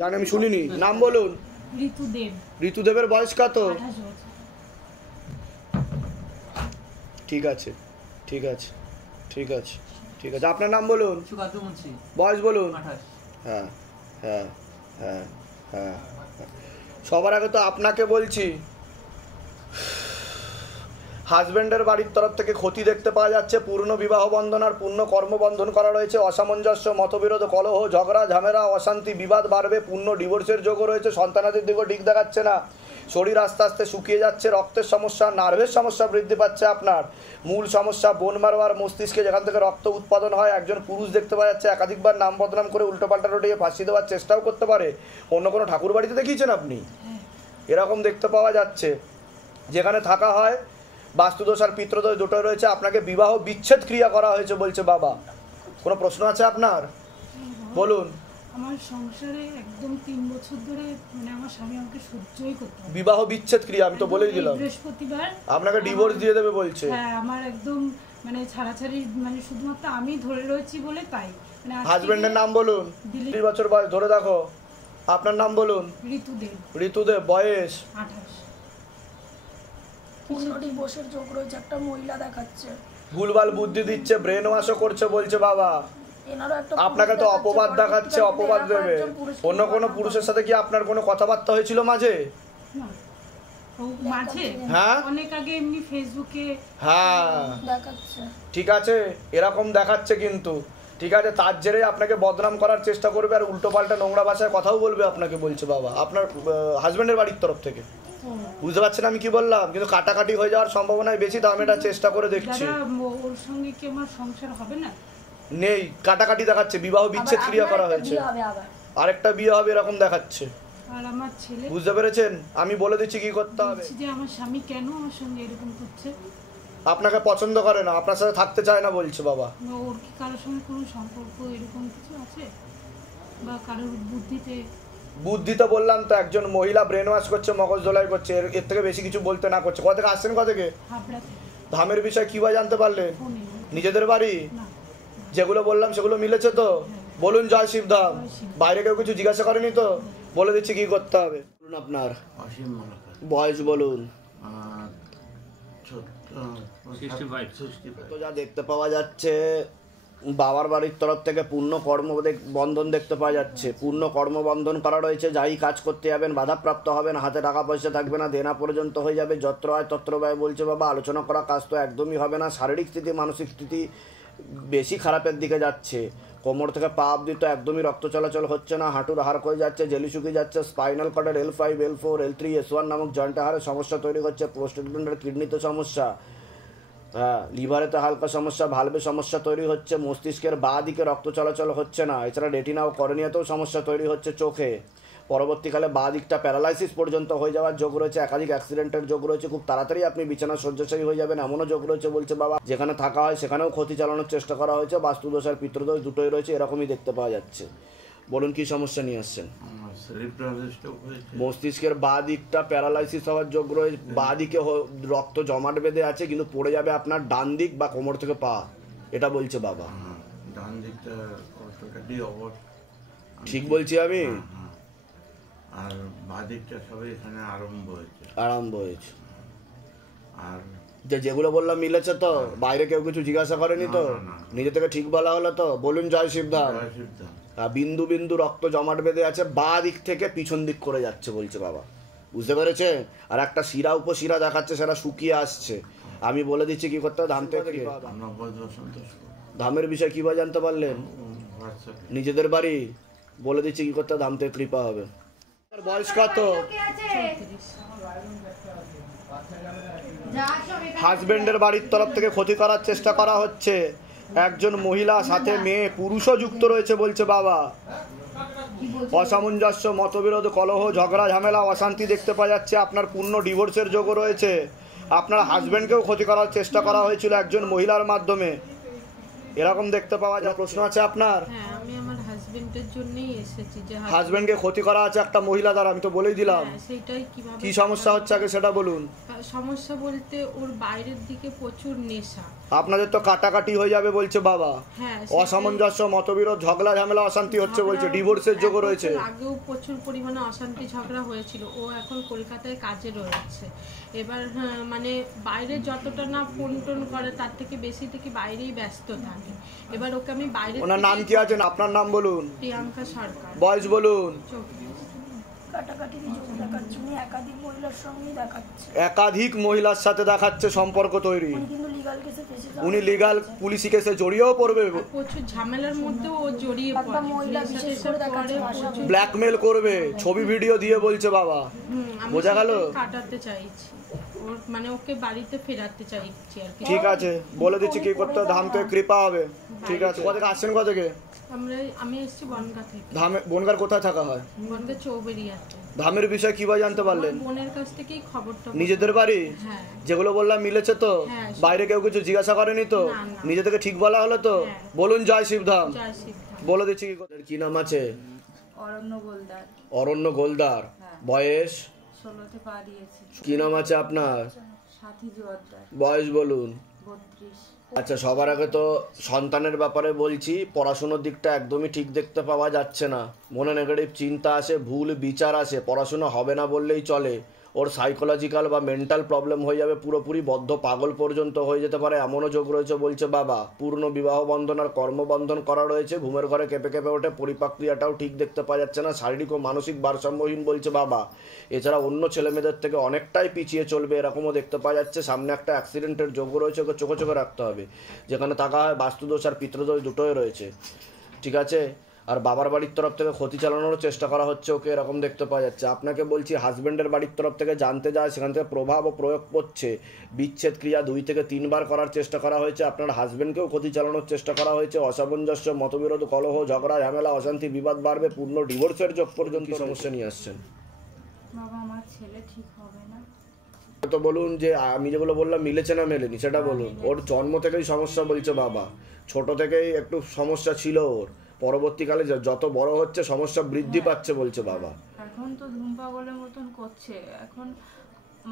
জানি আমি শুনিনি। নাম বলুন। ঋতুদেব। ঋতুদেবের বয়স কত? 28 বছর। ঠিক আছে ঠিক আছে ঠিক আছে ঠিক আছে। আপনার নাম বলুন। বয়স বলুন। 28। হ্যাঁ হ্যাঁ হ্যাঁ হ্যাঁ। সবার আগে তো আপনাকে বলছি, হাজব্যান্ডের বাড়ির তরফ থেকে ক্ষতি দেখতে পাওয়া যাচ্ছে। পূর্ণ বিবাহ বন্ধন আর পূর্ণ কর্মবন্ধন করা রয়েছে। অসামঞ্জস্য, মতবিরোধ, কলহ, ঝগড়া, ঝামেলা, অশান্তি, বিবাদ বাড়বে। পূর্ণ ডিভোর্সের যোগও রয়েছে। সন্তানাদির দিকেও ঠিক দেখাচ্ছে না। শরীর আস্তে আস্তে শুকিয়ে যাচ্ছে। রক্তের সমস্যা, নার্ভের সমস্যা বৃদ্ধি পাচ্ছে। আপনার মূল সমস্যা বোন মারো আর মস্তিষ্কে, যেখান থেকে রক্ত উৎপাদন হয়। একজন পুরুষ দেখতে পাওয়া যাচ্ছে একাধিকবার নাম বদনাম করে উল্টোপাল্টা রটিয়ে ফাঁসি দেওয়ার চেষ্টাও করতে পারে। অন্য কোনো ঠাকুর বাড়িতে দেখিয়েছেন আপনি? এরকম দেখতে পাওয়া যাচ্ছে। যেখানে থাকা হয় বাস্তুদোষ আর পিতৃদোষ দুটো রয়েছে। আপনাকে বিবাহ বিচ্ছেদ ক্রিয়া করা হয়েছে বলছে বাবা। কোনো প্রশ্ন আছে আপনার? বলুন। আমার সংসারে একদম 3 বছর ধরে মানে আমার স্বামী আমাকে সহ্যই করতে হয়। বিবাহ বিচ্ছেদ ক্রিয়া, আমি তো বলেই দিলাম। বৃহস্পতিবার আপনাকে ডিভোর্স দিয়ে দেবে বলছে। হ্যাঁ, আমার একদম মানে ছাড়াছাড়ি, মানে শুধুমাত্র আমি ধরে রয়েছি বলে তাই। মানে হাজবেন্ডের নাম বলুন। 2 বছর বয়স, ধরে দেখো। আপনার নাম বলুন। ঋতুদেব। ঋতুদেব বয়স 28। বছর যোগ রয়েছে, একটা মহিলা দেখাচ্ছে। ভুলভাল বুদ্ধি দিচ্ছে, ব্রেন ওয়াশও করছে বলছে বাবা। আপনাকে তো অপবাদ দেখাচ্ছে, অপবাদ দেবে। অন্য কোনো পুরুষের সাথে কি আপনার কোনো কথাবার্তা হয়েছিল মাঝে? মাঝে হ্যাঁ, অনেক আগে এমনি ফেসবুকে হ্যাঁ দেখাচ্ছে। ঠিক আছে, এরকম দেখাচ্ছে কিন্তু। ঠিক আছে, তার জেরে আপনাকে বদনাম করার চেষ্টা করবে আর উল্টো পাল্টা নোংরা ভাষায় কথাও বলবে আপনাকে বলছে বাবা, আপনার হাজবেন্ডের বাড়ির তরফ থেকে। বুঝতে পারছেন আমি কি বললাম? কিন্তু কাটাকাটি হয়ে যাওয়ার সম্ভাবনাই বেশি, তো আমি এটা চেষ্টা করে দেখছি। ওর সঙ্গে কি আমার সংসার হবে না? নেই, কাটাকাটি দেখাচ্ছে, বিবাহ বিচ্ছেদ ক্রিয়া করা হয়েছে, আরেকটা বিয়ে হবে এরকম দেখাচ্ছে। আর আমার ছেলে, বুঝতে পেরেছেন? আমি বলে দিচ্ছি কি করতে হবে। যে আমার স্বামী কেন আমার সঙ্গে এরকম করছে। আপনাকে পছন্দ করে না, আপনার সাথে থাকতে চায় না বলছে বাবা। ওর কি কারোর সঙ্গে কোনো সম্পর্ক এরকম কিছু আছে, বা কারোর বুদ্ধিতে? বুদ্ধিতে বললাম তো, একজন মহিলা ব্রেন ওয়াশ করছে, মগজ ধোলাই করছে, এর থেকে বেশি কিছু বলতে না করছে। কোথা থেকে আসছেন? কোথা থেকে? হাবড়া থেকে। ধামের বিষয় কিভাবে জানতে পারলেন? নিজেদের বাড়ি? যেগুলো বললাম সেগুলো মিলেছে তো? বলুন জয় শিবধাম। বাইরে কেউ কিছু জিজ্ঞাসা করেনি তো? বলে দিচ্ছি কি করতে হবে। বলুন আপনার বয়স বলুন। তো যা দেখতে পাওয়া যাচ্ছে, বাবার বাড়ির তরফ থেকে পূর্ণ বন্ধন দেখতে পাওয়া যাচ্ছে। পূর্ণ কর্মবন্ধন করা রয়েছে। যাই কাজ করতে যাবেন বাধাপ্রাপ্ত হবেন, হাতে টাকা পয়সা থাকবে না, দেনা পর্যন্ত হয়ে যাবে। যত্র হয় তত্র ব্যয় বলছে বাবা। আলোচনা করা কাজ তো একদমই হবে না। শারীরিক স্থিতি, মানসিক স্থিতি বেশি খারাপের দিকে যাচ্ছে। কোমর থেকে পা অবধি তো একদমই রক্ত চলাচল হচ্ছে না। হাঁটুর হাড় হয়ে যাচ্ছে, জেলি শুকিয়ে যাচ্ছে। Spinal কর্ডের L5, L4, L3, S1 নামক জয়েন্টে হাড়ের সমস্যা তৈরি হচ্ছে। প্রোস্টেটের কিডনিতে সমস্যা, হ্যাঁ, লিভারেতে হালকা সমস্যা, ভালভে সমস্যা তৈরি হচ্ছে। মস্তিষ্কের বাঁ দিকে রক্ত চলাচল হচ্ছে না। এছাড়া রেটিনা ও কর্নিয়াতেও সমস্যা তৈরি হচ্ছে চোখে। পরবর্তীকালে বাঁ দিকটা প্যারালাইসিস পর্যন্ত হয়ে যাওয়ার যোগ রয়েছে। একাধিক অ্যাক্সিডেন্টের যোগ রয়েছে। খুব তাড়াতাড়ি আপনি বিছানা শয্যাশায়ী হয়ে যাবেন এমনও যোগ রয়েছে বলছে বাবা। যেখানে থাকা হয় সেখানেও ক্ষতি চালানোর চেষ্টা করা হয়েছে। বাস্তুদোষ আর পিতৃদোষ দুটোই রয়েছে, এরকমই দেখতে পাওয়া যাচ্ছে। বলুন কি সমস্যা নিয়ে আসছেন? মস্তিষ্কের বাঁ দিকটা প্যারালাইসিস হওয়ার যোগ রয়েছে। বাঁ দিকে রক্ত জমাট বেঁধে আছে, কিন্তু পড়ে যাবে আপনার ডান দিক বা কোমর থেকে পা, এটা বলছে বাবা। ডান দিকটা ঠিক বলছি আমি? আর বাঁ দিকটা সবে এখানে আরম্ভ হয়েছে। আর যেগুলো বললাম মিলেছে তো? বাইরে কেউ কিছু জিজ্ঞাসা করেনি তো? নিজে থেকে ঠিক বলা হলো তো? বলুন জয় শিবধাম। বিন্দু বিন্দু রক্ত জমাট বেঁধে আছে, বাঁ দিক থেকে পিছন দিক করে যাচ্ছে বলছে বাবা। বুঝতে পেরেছে? আর একটা শিরা উপশিরা দেখাচ্ছে, সেটা শুকিয়ে আসছে। আমি বলে দিচ্ছি কি করতে হবে। ধামের বিষয় কিভাবে জানতে পারলেন? নিজেদের বাড়ি। বলে দিচ্ছি কি করতে হবে, ধাম থেকে কৃপা হবে। বয়স কত? হাজবেন্ডের বাড়ির তরফ থেকে ক্ষতি করার চেষ্টা করা হচ্ছে। একজন মহিলা, সাথে মেয়ে, পুরুষও যুক্ত রয়েছে বলছে বাবা। অসামঞ্জস্য, মতবিরোধ, কলহ, ঝগড়া, ঝামেলা, অশান্তি দেখতে পাওয়া যাচ্ছে। আপনার পূর্ণ ডিভোর্সের যোগও রয়েছে। আপনার হাজবেন্ডকেও ক্ষতি করার চেষ্টা করা হয়েছিল একজন মহিলার মাধ্যমে, এরকম দেখতে পাওয়া যায়। প্রশ্ন আছে আপনার? হ্যাঁ, আমি আমার হাজবেন্ডের জন্যই এসেছি। যে হাজবেন্ডকে ক্ষতি করা আছে একটা মহিলা দ্বারা, আমি তো বলেই দিলাম। সেটাই কিভাবে, কি সমস্যা হচ্ছে আগে সেটা বলুন। সমস্যা বলতে ওর বাইরের দিকে প্রচুর নেশা, আপনাদের তো কাটাকাটি হয়ে যাবে বলছে বাবা, হ্যাঁ, অসামঞ্জস্য, মতবিরোধ, ঝগড়া ঝামেলা, অশান্তি হচ্ছে বলছে, ডিভোর্সের যোগও রয়েছে। আগেও প্রচুর পরিমাণে অশান্তি ঝগড়া হয়েছিল। ও এখন কলকাতায় কাজে রয়েছে। এবার মানে বাইরে যতটা না ফোন টোন করে তার থেকে বেশি থেকে বাইরেই ব্যস্ত থাকে। এবার ওকে আমি বাইরে। ওনার নাম কি আছে? আপনার নাম বলুন। প্রিয়াঙ্কা সরকার। বয়স বলুন। কাটাকাটি যোগ দেখাচ্ছে, উনি একাধিক মহিলার সঙ্গেই দেখাচ্ছে, একাধিক মহিলার সাথে দেখাচ্ছে সম্পর্ক তৈরি। উনি কিন্তু লিগাল কেসে ফেসে যাবে, উনি লিগাল পুলিশি কেসে জড়িয়েও পড়বে, প্রচুর ঝামেলার মধ্যে ও জড়িয়ে পড়ে। মহিলা বিশেষ করে দেখাচ্ছে ব্ল্যাকমেল করবে, ছবি ভিডিও দিয়ে বলছে বাবা। বোঝা গেল? কাটাতে চাইছি ওর, মানে ওকে বাড়িতে ফেরাতে চাইছি আর কি। ঠিক আছে, বলে দিচ্ছি কি করতে, ধাম থেকে কৃপা হবে। ঠিক আছে, কোথা থেকে আসছেন? কোথা থেকে? আমি এসেছি বনগা থেকে। বনগার কোথায় থাকা হয়? বনগা চৌবেরিয়াতে। ধামের বিষয়ে কিভাবে জানতে পারলেন? বোনের কাছ থেকেই খবরটা। নিজেদের বাড়ি? হ্যাঁ। যেগুলো বললাম মিলেছে তো? হ্যাঁ। বাইরে কেউ কিছু জিজ্ঞাসা করেনি তো? নিজে থেকে ঠিক বলা হলো তো? বলুন জয় শিবধাম। জয় শিবধাম। বলে দিচ্ছি কি নাম আছে? অরণ্য গোলদার। অরণ্য গোলদার। বয়স? 16তে পা দিয়েছে। কি নাম আছে আপনার? সাথী জোয়ারদার। বয়স বলুন। 32। আচ্ছা, সবার আগে তো সন্তানের ব্যাপারে বলছি, পড়াশোনার দিকটা একদমই ঠিক দেখতে পাওয়া যাচ্ছে না। মনে নেগেটিভ চিন্তা আসে, ভুল বিচার আসে, পড়াশোনা হবে না বললেই চলে। ওর সাইকোলজিক্যাল বা মেন্টাল প্রবলেম হয়ে যাবে, পুরোপুরি বদ্ধ পাগল পর্যন্ত হয়ে যেতে পারে, এমনও যোগ রয়েছে বলছে বাবা। পূর্ণ বিবাহ বন্ধন আর কর্মবন্ধন করা রয়েছে, ঘুমের ঘরে কেঁপে কেঁপে ওঠে, পরিপাক্রিয়াটাও ঠিক দেখতে পাওয়া যাচ্ছে না, শারীরিক ও মানসিক ভারসাম্যহীন বলছে বাবা। এছাড়া অন্য ছেলেমেয়েদের থেকে অনেকটাই পিছিয়ে চলবে এরকমও দেখতে পাওয়া যাচ্ছে। সামনে একটা অ্যাক্সিডেন্টের যোগ রয়েছে, ওকে চোখে চোখে রাখতে হবে। যেখানে থাকা হয় বাস্তুদোষ আর পিতৃদোষ দুটোই রয়েছে, ঠিক আছে। আর বাবার বাড়ির তরফ থেকে ক্ষতি চালানোরও চেষ্টা করা হচ্ছে ওকে, এরকম দেখতে পাওয়া যাচ্ছে। আপনাকে বলছি, হাজব্যান্ডের বাড়ির তরফ থেকে জানতে যায়, সেখান থেকে প্রভাব ও প্রয়োগ করছে। বিচ্ছেদ ক্রিয়া 2 থেকে 3 বার করার চেষ্টা করা হয়েছে। আপনার হাজব্যান্ডকেও ক্ষতি চালানোর চেষ্টা করা হয়েছে। অসামঞ্জস্য, মতবিরোধ, কলহ, ঝগড়া, ঝামেলা, অশান্তি, বিবাদ বাড়বে, পূর্ণ ডিভোর্সের যোগ পর্যন্ত সমস্যা নিয়ে আসছেন। বাবা, আমার ছেলে ঠিক হবে না। তো বলুন যে আমি যেগুলো বললাম মিলেছে না মেলেনি সেটা বলুন। ওর জন্ম থেকেই সমস্যা বলছে বাবা, ছোট থেকেই একটু সমস্যা ছিল ওর, পরবর্তীকালে যত বড় হচ্ছে সমস্যা বৃদ্ধি পাচ্ছে বলছে বাবা। এখন তো ধূমপাগলের মতন করছে, এখন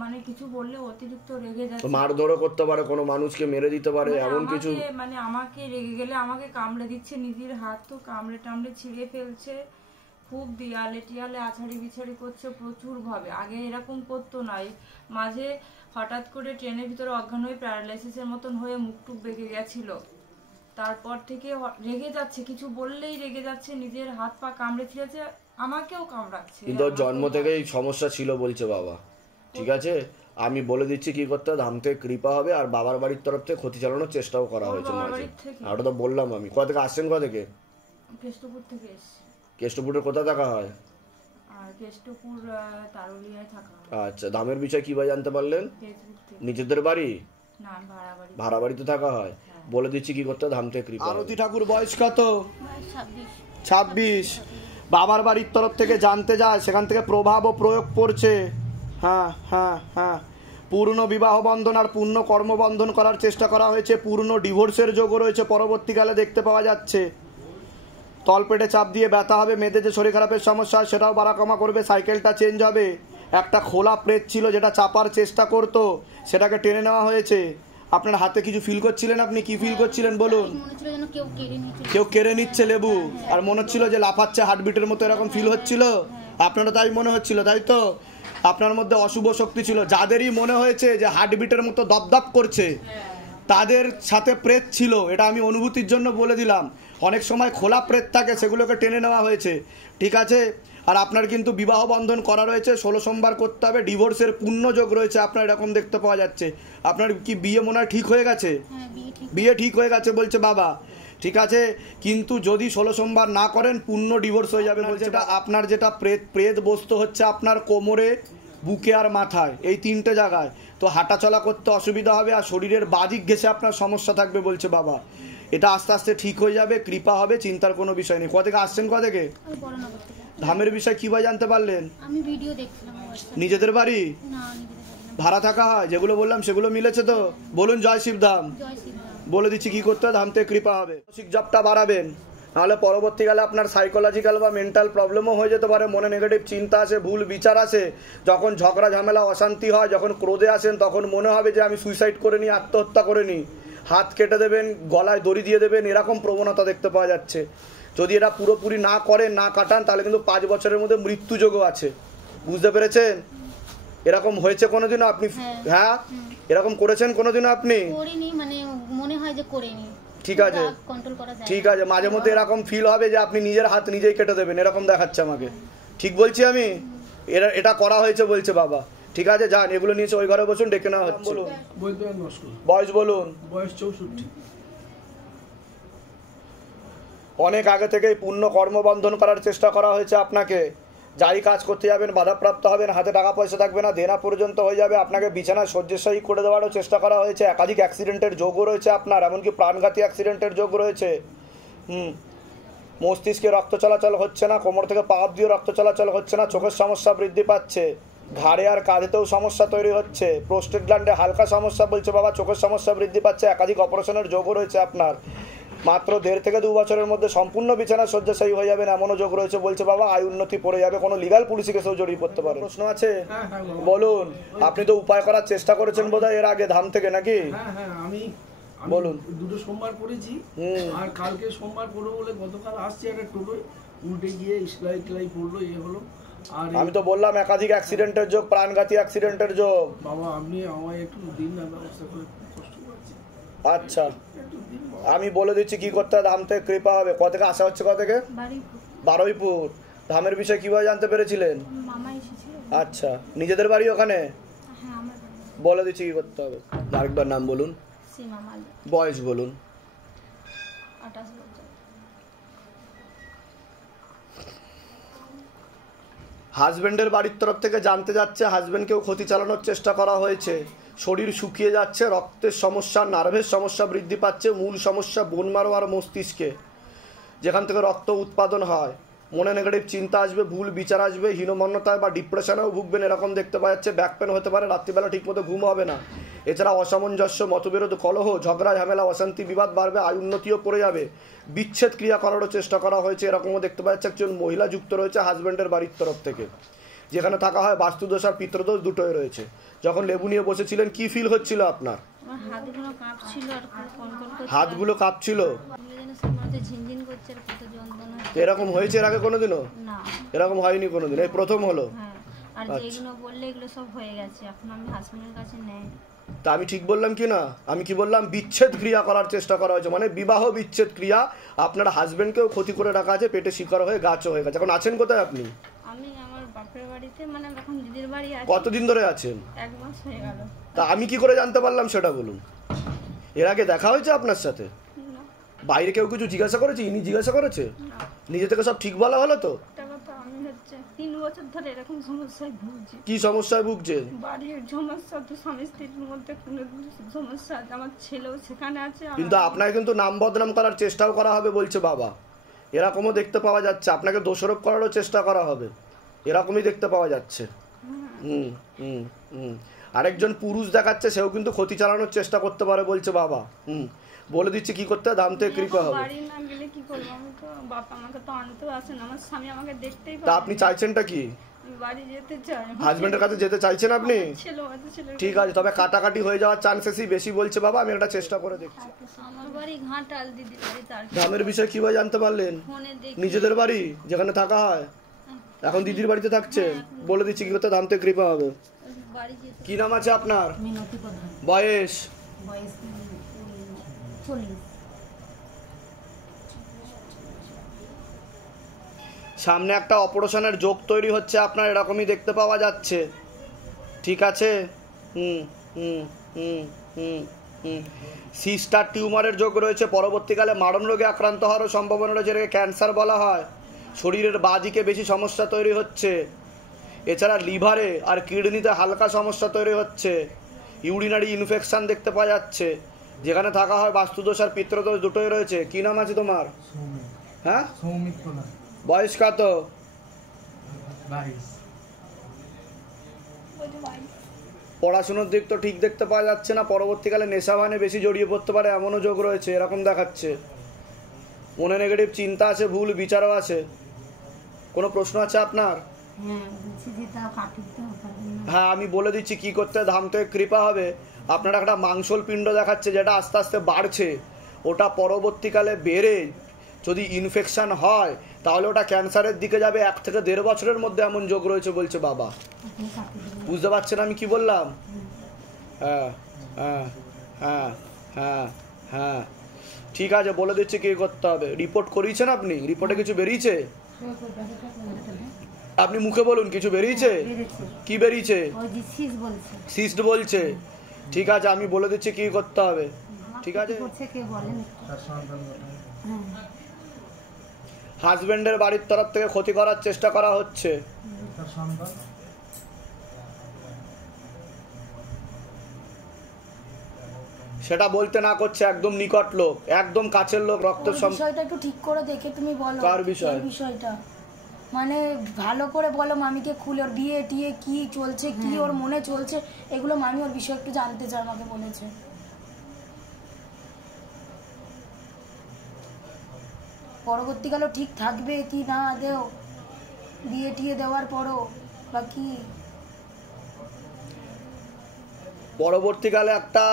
মানে কিছু বললে অতিরিক্ত রেগে যাচ্ছে, মারধরও করতে পারে, কোনো মানুষকে মেরে দিতে পারে, এমন কিছু। মানে আমাকে রেগে গেলে আমাকে কামড়ে দিচ্ছে, নিজের হাত তো কামড়ে টামড়ে ছিঁড়ে ফেলছে, খুব দেয়ালে টিয়ালে আছাড়ি বিছাড়ি করছে প্রচুর ভাবে। আগে এরকম করতো না, মাঝে হঠাৎ করে ট্রেনের ভিতরে অজ্ঞান হয়ে প্যারালাইসিসের মতন হয়ে মুখ টুক বেঁকে গেছিল। তারপর থেকে রেগে যাচ্ছে, কিছু বললেই রেগে যাচ্ছে, নিজের হাত পা কামড়ে ছিঁড়েছে, আমাকেও কামড়াচ্ছে। কিন্তু ওর জন্ম থেকেই সমস্যা ছিল বলছে বাবা, ঠিক আছে। আমি বলে দিচ্ছি কি করতে হবে, ধাম থেকে কৃপা হবে। আর বাবার বাড়ির তরফ থেকে ক্ষতি চালানোর চেষ্টাও করা হয়েছে মাঝে। আর ওটা তো বললাম আমি। কোথা থেকে আসছেন? কোথা থেকে? কেষ্টপুর থেকে এসেছি। কেষ্টপুরের কোথায় থাকা হয়? আর কেষ্টপুর তারুলিয়ায় থাকা হয়। আচ্ছা, দামের বিষয়ে কিভাবে জানতে পারলেন? ফেসবুক থেকে। নিজেদের বাড়ি না, ভাড়া বাড়ি। ভাড়া বাড়িতে থাকা হয়। বলে দিচ্ছি কি করতে, ধাম থেকে কৃপা। আরতি ঠাকুর বয়স কত? 26। বাবার বাড়ির তরফ থেকে জানতে যায়, সেখান থেকে প্রভাব ও প্রয়োগ পড়ছে। হ্যাঁ হ্যাঁ হ্যাঁ, পূর্ণ বিবাহ বন্ধন আর পূর্ণ কর্মবন্ধন করার চেষ্টা করা হয়েছে, পূর্ণ ডিভোর্সের যোগও রয়েছে পরবর্তীকালে দেখতে পাওয়া যাচ্ছে। তলপেটে চাপ দিয়ে ব্যথা হবে, মেয়েদের যে শরীর খারাপের সমস্যা সেটাও বাড়া কমা করবে, সাইকেলটা চেঞ্জ হবে। একটা খোলা প্রেত ছিল যেটা চাপার চেষ্টা করতো, সেটাকে টেনে নেওয়া হয়েছে। আপনার হাতে কিছু ফিল করছিলেন? আপনি কি ফিল করছিলেন বলুন? কেউ কেড়ে নিচ্ছে লেবু, আর মনে হচ্ছিল যে লাফাচ্ছে হার্টবিটের মতো, এরকম ফিল হচ্ছিল। আপনারও তাই মনে হচ্ছিল, তাই তো? আপনার মধ্যে অশুভ শক্তি ছিল। যাদেরই মনে হয়েছে যে হার্টবিটের মতো দপদপ করছে, তাদের সাথে প্রেত ছিল, এটা আমি অনুভূতির জন্য বলে দিলাম। অনেক সময় খোলা প্রেত থাকে, সেগুলোকে টেনে নেওয়া হয়েছে, ঠিক আছে। আর আপনার কিন্তু বিবাহ বন্ধন করা রয়েছে, 16 সোমবার করতে হবে, ডিভোর্সের পূর্ণ যোগ রয়েছে আপনার, এরকম দেখতে পাওয়া যাচ্ছে। আপনার কি বিয়ে মনে হয় ঠিক হয়ে গেছে? বিয়ে ঠিক হয়ে গেছে বলছে বাবা, ঠিক আছে। কিন্তু যদি 16 সোমবার না করেন পূর্ণ ডিভোর্স হয়ে যাবে বলছে। এটা আপনার যেটা প্রেত বস্তু হচ্ছে আপনার কোমরে, বুকে আর মাথায়, এই 3টে জায়গায়। তো হাঁটা চলা করতে অসুবিধা হবে, আর শরীরের বাদিক ঘেঁষে আপনার সমস্যা থাকবে বলছে বাবা। এটা আস্তে আস্তে ঠিক হয়ে যাবে, কৃপা হবে, চিন্তার কোনো বিষয় নেই। কোথা থেকে আসছেন? কোথা থেকে? ধামের বিষয় কিভাবে জানতে পারলেন? আমি ভিডিও দেখছিলাম। নিজেদের বাড়ি? না, ভাড়া থাকা হয়? যেগুলো বললাম সেগুলো মিলেছে তো? বলুন জয় শিবধাম। বলে দিচ্ছি কি করতে হবে, ধাম থেকে কৃপা হবে। মানসিক জপটা বাড়াবেন, নাহলে পরবর্তীকালে আপনার সাইকোলজিক্যাল বা মেন্টাল প্রবলেমও হয়ে যেতে পারে। মনে নেগেটিভ চিন্তা আসে, ভুল বিচার আসে, যখন ঝগড়া ঝামেলা অশান্তি হয়, যখন ক্রোধে আসেন, তখন মনে হবে যে আমি সুইসাইড করে নিই, আত্মহত্যা করে নিই। হাত কেটে দেবেন, গলায় দড়ি দিয়ে দেবেন, এরকম প্রবণতা দেখতে পাওয়া যাচ্ছে। যদি এটা পুরোপুরি না করেন, না কাটান, তাহলে কিন্তু 5 বছরের মধ্যে মৃত্যুযোগও আছে। বুঝতে পেরেছেন? এরকম হয়েছে কোনোদিনও আপনি? হ্যাঁ, এরকম করেছেন কোনোদিনও আপনি? করিনি, মানে মনে হয় যে করিনি। ঠিক আছে, কন্ট্রোল করা যায়। ঠিক আছে, মাঝে মধ্যে এরকম ফিল হবে যে আপনি নিজের হাত নিজেই কেটে দেবেন, এরকম দেখাচ্ছে আমাকে। ঠিক বলছি আমি? এটা করা হয়েছে বলছে বাবা। ঠিক আছে, যান, এগুলো নিয়েছে ওই ঘরে বসুন, ডেকে নেওয়া হচ্ছে। বলুন, বয়স বলুন। বয়স 64। অনেক আগে থেকেই পূর্ণ কর্মবন্ধন করার চেষ্টা করা হয়েছে আপনাকে। যাই কাজ করতে যাবেন বাধাপ্রাপ্ত হবেন, হাতে টাকা পয়সা থাকবে না, দেনা পর্যন্ত হয়ে যাবে, আপনাকে বিছানায় শয্যাশায়ী করে দেওয়ারও চেষ্টা করা হয়েছে। একাধিক অ্যাক্সিডেন্টের যোগও রয়েছে আপনার, এমনকি প্রাণঘাতী অ্যাক্সিডেন্টের যোগ রয়েছে। মস্তিষ্কে রক্ত চলাচল হচ্ছে না, কোমর থেকে পা অবধিও রক্ত চলাচল হচ্ছে না, চোখের সমস্যা বৃদ্ধি পাচ্ছে, ঘাড়ে আর কাঁধেতেও সমস্যা তৈরি হচ্ছে, প্রোস্টেট গ্ল্যান্ডে হালকা সমস্যা বলছে বাবা, চোখের সমস্যা বৃদ্ধি পাচ্ছে, একাধিক অপারেশনের যোগও রয়েছে আপনার। মাত্র 1.5 থেকে 2 বছরের মধ্যে সম্পূর্ণ বিছানা শয্যাশায়ী হয়ে যাবেন, এমনও যোগ রয়েছে বলছে বাবা। আয় উন্নতি পড়ে যাবে, কোনো লিগাল পুলিশি কেসেও জড়িয়ে পড়তে পারে। প্রশ্ন আছে? বলুন। আপনি তো উপায় করার চেষ্টা করেছেন বোধহয় এর আগে ধাম থেকে, নাকি? হ্যাঁ, আমি বলুন। 2 সোমবার করেছি, আর কালকে সোমবার করবো বলে গতকাল আসছি একটা টোটোয়, উল্টে গিয়ে সেলাই পড়লো, হলো। আর আমি তো বললাম একাধিক অ্যাক্সিডেন্টের যোগ, প্রাণঘাতী অ্যাক্সিডেন্টের যোগ। বাবা আপনি আমায় একটু দিন না, ব্যবস্থা করে, কষ্ট পাচ্ছি। আচ্ছা, আমি বলে দিচ্ছি কি করতে হবে, ধাম থেকে কৃপা হবে। কত থেকে আসা হচ্ছে? কত থেকে? বারুইপুর। ধামের বিষয়ে কিভাবে জানতে পেরেছিলেন? আচ্ছা, নিজেদের বাড়ি ওখানে? বলে দিচ্ছি কি করতে হবে। আরেকবার নাম বলুন, বয়স বলুন। 28 বছর। হাজবেন্ডের বাড়ির তরফ থেকে জানতে যাচ্ছে হাজবেন্ডকেও ক্ষতি চালানোর চেষ্টা করা হয়েছে। শরীর শুকিয়ে যাচ্ছে, রক্তের সমস্যা, নার্ভের সমস্যা বৃদ্ধি পাচ্ছে। মূল সমস্যা বোন মারো আর মস্তিষ্কে, যেখান থেকে রক্ত উৎপাদন হয়। মনে নেগেটিভ চিন্তা আসবে, ভুল বিচার আসবে, হীনমন্যতায় বা ডিপ্রেশনেও ভুগবেন, এরকম দেখতে পাওয়া যাচ্ছে। ব্যাক পেন হতে পারে, রাত্রিবেলা ঠিকমতো ঘুম হবে না। এছাড়া অসামঞ্জস্য, মতবিরোধ, কলহ, ঝগড়া, ঝামেলা, অশান্তি, বিবাদ বাড়বে, আয় উন্নতিও পড়ে যাবে। বিচ্ছেদ ক্রিয়া করারও চেষ্টা করা হয়েছে, এরকমও দেখতে পাওয়া যাচ্ছে। একজন মহিলা যুক্ত রয়েছে হাজব্যান্ডের বাড়ির তরফ থেকে, যেখানে থাকা হয় বাস্তুদোষ আর পিতৃদোষ দুটোই রয়েছে। যখন লেবু নিয়ে বসেছিলেন কি ফিল হচ্ছিল আপনার? হাতগুলো কাঁপছিল আর কনকন করছিল। হাতগুলো কাঁপছিল, ঝিনঝিন করছে আর কত যন্ত্রণা। এরকম হয়েছে এর আগে কোনোদিনও? না, এরকম হয়নি কোনোদিন, এই প্রথম হলো। হ্যাঁ, আর যেগুলো বললে এগুলো সব হয়ে গেছে, এখন আমি হাসপাতালের কাছে নেই। তা আমি ঠিক বললাম কি না? আমি কি বললাম? বিচ্ছেদ ক্রিয়া করার চেষ্টা করা হয়েছে, মানে বিবাহ বিচ্ছেদ ক্রিয়া। আপনার হাজবেন্ডকেও ক্ষতি করে রাখা আছে, পেটে শিকার হয়ে গাছও হয়ে গেছে। এখন আছেন কোথায় আপনি? আমি আমার বাপের বাড়িতে, মানে এখন দিদির বাড়ি আছি। কতদিন ধরে আছেন? 1 মাস হয়ে গেল। তা আমি কি করে জানতে পারলাম সেটা বলুন। এর আগে দেখা হয়েছে আপনার সাথে? বাইরে কেউ কিছু জিজ্ঞাসা করেছে? ইনি জিজ্ঞাসা করেছে? নিজে থেকে সব ঠিক বলা হলো তো? আমি হচ্ছে 3 বছর ধরে এরকম সমস্যায় ভুগছি। কি সমস্যায় ভুগছেন? বাড়ির সমস্যা, তো স্বামী স্ত্রীর মধ্যে কোনো সমস্যা, আমার ছেলেও সেখানে আছে। কিন্তু আপনাকে কিন্তু নাম বদনাম করার চেষ্টাও করা হবে বলছে বাবা, এরকমও দেখতে পাওয়া যাচ্ছে। আপনাকে দোষারোপ করারও চেষ্টা করা হবে, এরকমই দেখতে পাওয়া যাচ্ছে। আরেকজন পুরুষ দেখাচ্ছে, সেও কিন্তু ক্ষতি চালানোর চেষ্টা করতে পারে বলছে বাবা। বলে দিচ্ছি কি করতে হয়, ধাম থেকে কৃপা হবে। বাড়ি না গেলে কি করব? আমি তো বাপ আমাকে তো আনতেও আসে না, আমার স্বামী আমাকে দেখতেই পারে। তা আপনি চাইছেনটা কি? বাড়ি যেতে চাই, হাজবেন্ডের কাছে যেতে চাইছেন আপনি? ঠিক আছে, তবে কাটাকাটি হয়ে যাওয়ার চান্সেসই বেশি বলছে বাবা। আমি একটা চেষ্টা করে দেখছি। আমার বাড়ি ঘাটাল, দিদির বাড়ি তার। ধামের বিষয়ে কিভাবে জানতে পারলেন? ফোনে দেখি। নিজেদের বাড়ি যেখানে থাকা হয়, এখন দিদির বাড়িতে থাকছেন। বলে দিচ্ছি কি করতে ধাম থেকে কৃপা হবে। কি নাম আছে আপনার? মিনতি প্রধান। বয়স? বয়স 40। সামনে একটা অপারেশনের যোগ তৈরি হচ্ছে আপনার, এরকমই দেখতে পাওয়া যাচ্ছে। ঠিক আছে। সিস্টার টিউমারের যোগ রয়েছে, পরবর্তীকালে মারণ রোগে আক্রান্ত হওয়ারও সম্ভাবনা রয়েছে, এটাকে ক্যান্সার বলা হয়। শরীরের বাঁ দিকে বেশি সমস্যা তৈরি হচ্ছে। এছাড়া লিভারে আর কিডনিতে হালকা সমস্যা তৈরি হচ্ছে। ইউরিনারি ইনফেকশন দেখতে পাওয়া যাচ্ছে। যেখানে থাকা হয় বাস্তুদোষ আর পিতৃদোষ দুটোই রয়েছে। কি নাম আছে তোমার? হ্যাঁ, বয়স কত? 22। পড়াশোনার দিক তো ঠিক দেখতে পাওয়া যাচ্ছে না, পরবর্তীকালে নেশাভানে বেশি জড়িয়ে পড়তে পারে এমনও যোগ রয়েছে, এরকম দেখাচ্ছে। মনে নেগেটিভ চিন্তা আছে, ভুল বিচারও আছে। কোনো প্রশ্ন আছে আপনার? হ্যাঁ, হ্যাঁ, আমি বলে দিচ্ছি কি করতে ধাম থেকে কৃপা হবে। আপনার একটা মাংসল পিণ্ড দেখাচ্ছে যেটা আস্তে আস্তে বাড়ছে, ওটা পরবর্তীকালে বেড়ে যদি ইনফেকশন হয় তাহলে ওটা ক্যান্সারের দিকে যাবে। 1 থেকে 1.5 বছরের মধ্যে এমন যোগ রয়েছে বলছে বাবা। বুঝতে পারছেন আমি কি বললাম? হ্যাঁ হ্যাঁ হ্যাঁ হ্যাঁ হ্যাঁ, ঠিক আছে, বলে দিচ্ছি কি করতে হবে। রিপোর্ট করিয়েছেন আপনি? রিপোর্টে কিছু বেরিয়েছে? আপনি মুখে বলুন, কিছু বেরিয়েছে? কি বেরিয়েছে? সিস্ট বলছে। ঠিক আছে, আমি বলে দিচ্ছি কি করতে হবে। ঠিক আছে, হাজবেন্ডের বাড়ির তরফ থেকে ক্ষতি করার চেষ্টা করা হচ্ছে। সেটা বলতে না করছে, একদম নিকট লোক, একদম কাছের লোক, রক্তের বিষয়টা একটু ঠিক করে দেখে তুমি বলো। কার বিষয়? বিষয়টা মানে ভালো করে বলো মামিকে খুলে, ওর বিয়ে টিয়ে কি চলছে, কি ওর মনে চলছে, এগুলো মামি ওর বিষয় একটু জানতে চায়, আমাকে বলেছে। পরবর্তীকালে ঠিক থাকবে কি না দেও, বিয়ে টিয়ে দেওয়ার পরও বা কি পরবর্তীকালে একটা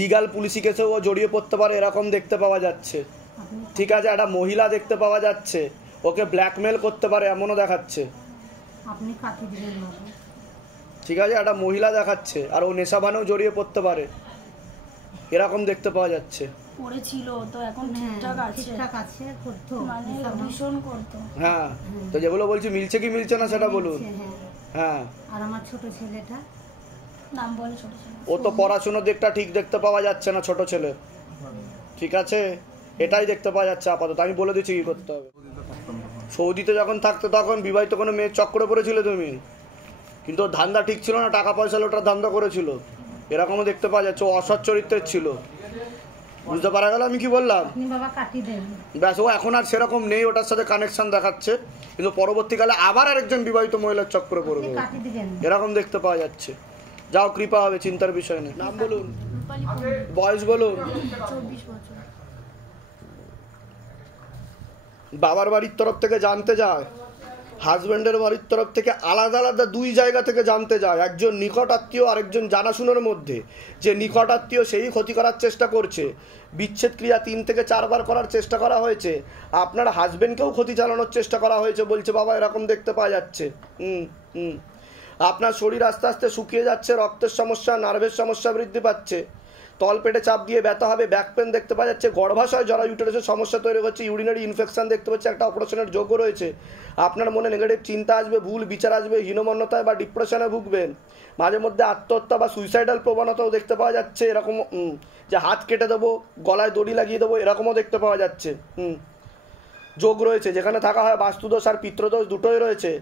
লিগাল পুলিশি কেসে ও জড়িয়ে পড়তে পারে এরকম দেখতে পাওয়া যাচ্ছে। ঠিক আছে, একটা মহিলা দেখতে পাওয়া যাচ্ছে, ওকে ব্ল্যাকমেল করতে পারে এমনও দেখাচ্ছে। ঠিক আছে, একটা মহিলা দেখাচ্ছে, আর ও নেশাভানেও জড়িয়ে পড়তে পারে এরকম দেখতে পাওয়া যাচ্ছে। পড়েছিল তো এখন ঠিকঠাক আছে মানে ভীষণ করতো। হ্যাঁ, তো যেগুলো বলছি মিলছে কি মিলছে না সেটা বলুন। হ্যাঁ, আর আমার ছোট ছেলেটা নাম বলে ছোট ছেলে, ও তো পড়াশোনার দিকটা ঠিক দেখতে পাওয়া যাচ্ছে না ছোট ছেলে। ঠিক আছে, এটাই দেখতে পাওয়া যাচ্ছে আপাতত। আমি বলে দিচ্ছি কি করতে হবে। সৌদিতে যখন থাকতো তখন বিবাহিত কোনো মেয়ের চক্করে পড়েছিলে তুমি, কিন্তু ওর ধান্দা ঠিক ছিল না, টাকা পয়সা লোটার ধান্দা করেছিল, এরকমও দেখতে পাওয়া যাচ্ছে। ও অসৎ চরিত্রের ছিল। বুঝতে পারা গেল আমি কি বললাম? ব্যাস, ও এখন আর সেরকম নেই, ওটার সাথে কানেকশন দেখাচ্ছে, কিন্তু পরবর্তীকালে আবার আরেকজন বিবাহিত মহিলার চক্করে পড়বে এরকম দেখতে পাওয়া যাচ্ছে। যাও, কৃপা হবে, চিন্তার বিষয় নেই। নাম বলুন, বয়স বলুন। 24 বছর। বাবার বাড়ির তরফ থেকে জানতে যায়, হাজব্যান্ডের বাড়ির তরফ থেকে আলাদা আলাদা 2 জায়গা থেকে জানতে যায়। একজন নিকট আত্মীয়, আরেকজন জানাশুনোর মধ্যে। যে নিকট আত্মীয় সেই ক্ষতি করার চেষ্টা করছে, বিচ্ছেদ ক্রিয়া 3 থেকে 4 বার করার চেষ্টা করা হয়েছে। আপনার হাজব্যান্ডকেও ক্ষতি চালানোর চেষ্টা করা হয়েছে বলছে বাবা, এরকম দেখতে পাওয়া যাচ্ছে। আপনার শরীর আস্তে আস্তে শুকিয়ে যাচ্ছে, রক্তের সমস্যা, নার্ভের সমস্যা বৃদ্ধি পাচ্ছে, তলপেটে চাপ দিয়ে ব্যথা হবে, ব্যাক পেন দেখতে পাওয়া যাচ্ছে, গর্ভাশয় জরা ইউটেরাসের সমস্যা তৈরি হচ্ছে, ইউরিনারি ইনফেকশন দেখতে পাচ্ছে, একটা অপারেশনের যোগ্য রয়েছে। আপনার মনে নেগেটিভ চিন্তা আসবে, ভুল বিচার আসবে, হীনমন্যতায় বা ডিপ্রেশনে ভুগবেন। মাঝে মধ্যে আত্মহত্যা বা সুইসাইডাল প্রবণতাও দেখতে পাওয়া যাচ্ছে। এরকম যে হাত কেটে দেবো, গলায় দড়ি লাগিয়ে দেবো, এরকমও দেখতে পাওয়া যাচ্ছে। যোগ রয়েছে, যেখানে থাকা হয় বাস্তুদোষ আর পিতৃদোষ দুটোই রয়েছে।